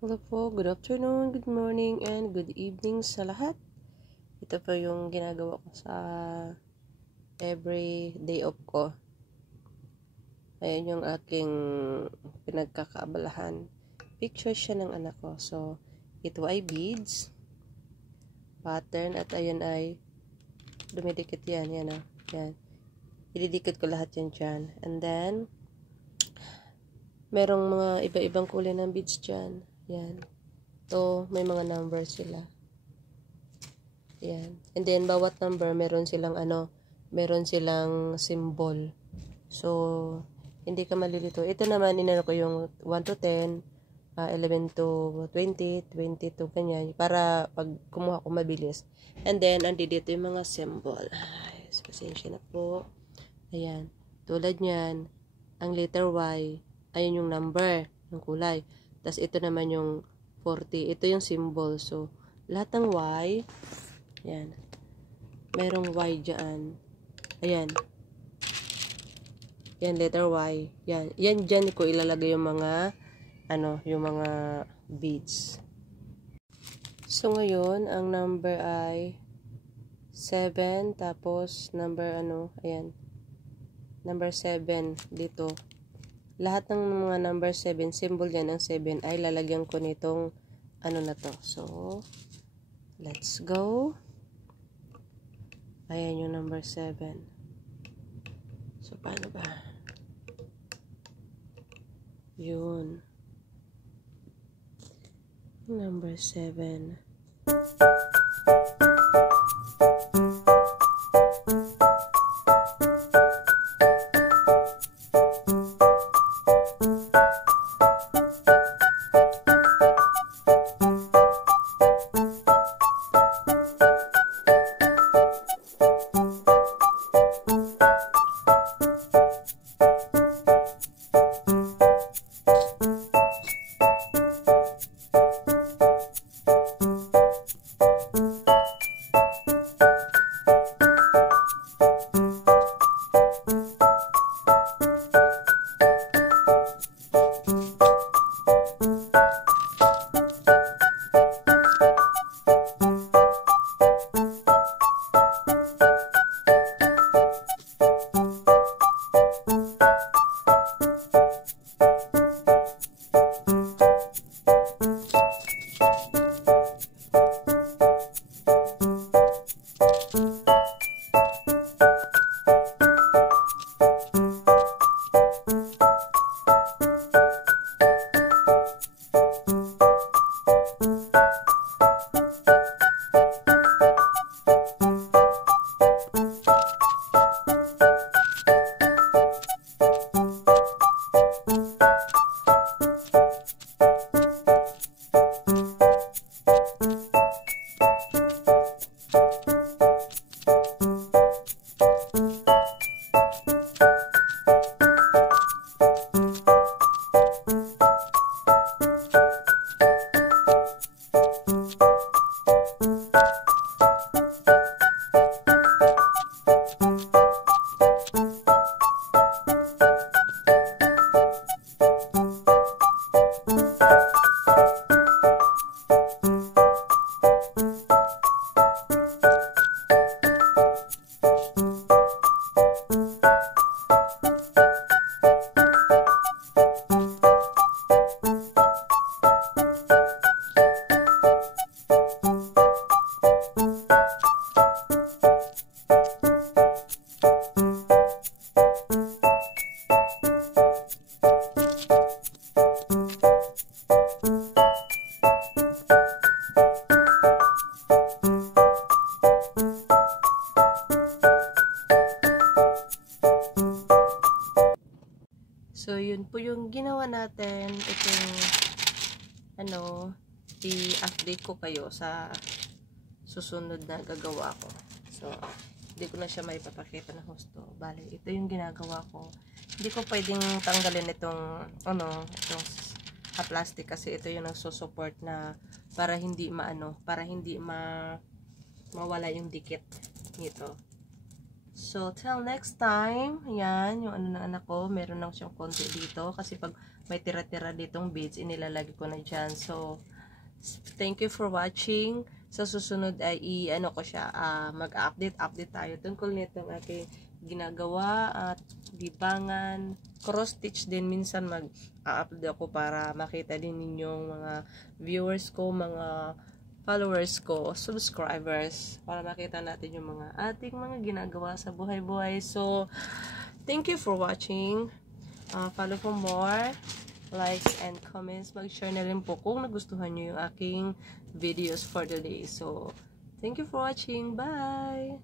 Hello po, good afternoon, good morning, and good evening sa lahat. Ito po yung ginagawa ko sa every day off ko. Ayan yung aking pinagkakaabalahan. Picture siya ng anak ko. So, ito ay beads, pattern, at ayan ay dumidikit yan. Yan o. Yan. Ididikit ko lahat yan dyan. And then, merong mga iba-ibang kulay ng beads dyan. Yan. So, may mga number sila. Yan. And then, bawat number, meron silang meron silang symbol. So, hindi ka malilito. Ito naman, inano ko yung 1 to 10, 11 to 20, 20 to ganyan. Para pag kumuha ko mabilis. And then, andito yung mga symbol. Ay, pasensya na po. Ayan. Tulad nyan, ang letter Y, ayun yung number, yung kulay. Tapos, ito naman yung 40. Ito yung symbol. So, lahat ng Y, yan. Merong Y dyan. Ayan. Yan, letter Y. Yan. Yan dyan ko ilalagay yung mga, yung mga beads. So, ngayon, ang number ay 7. Tapos, number, ayan. Number 7 dito. Lahat ng mga number 7, symbol yan ng 7, ay lalagyan ko nitong, na to. So, let's go. Ayan yung number 7. So, paano ba? Yun. Number 7. So, yun po yung ginawa natin. Itong, i-update ko kayo sa susunod na gagawa ko. So, hindi ko na siya maipapakita ng husto. Bale, ito yung ginagawa ko. Hindi ko pwedeng tanggalin itong, itong plastic kasi ito yung nagsusupport na para hindi mawala yung dikit nito. So, till next time, yan, yung ng anak ko, meron lang siyang konti dito. Kasi pag may tira-tira ditong beads, inilalagay ko na dyan. So, thank you for watching. Sa susunod ay ano ko siya, mag-update tayo tungkol nitong aking ginagawa at libangan. Cross-stitch din, minsan mag-upload ako para makita din ninyong mga viewers ko, mga followers ko, subscribers, para makita natin yung mga ating mga ginagawa sa buhay-buhay. So, thank you for watching. Follow for more likes and comments. Mag-share na rin po kung nagustuhan nyo yung aking videos for today. So, thank you for watching. Bye!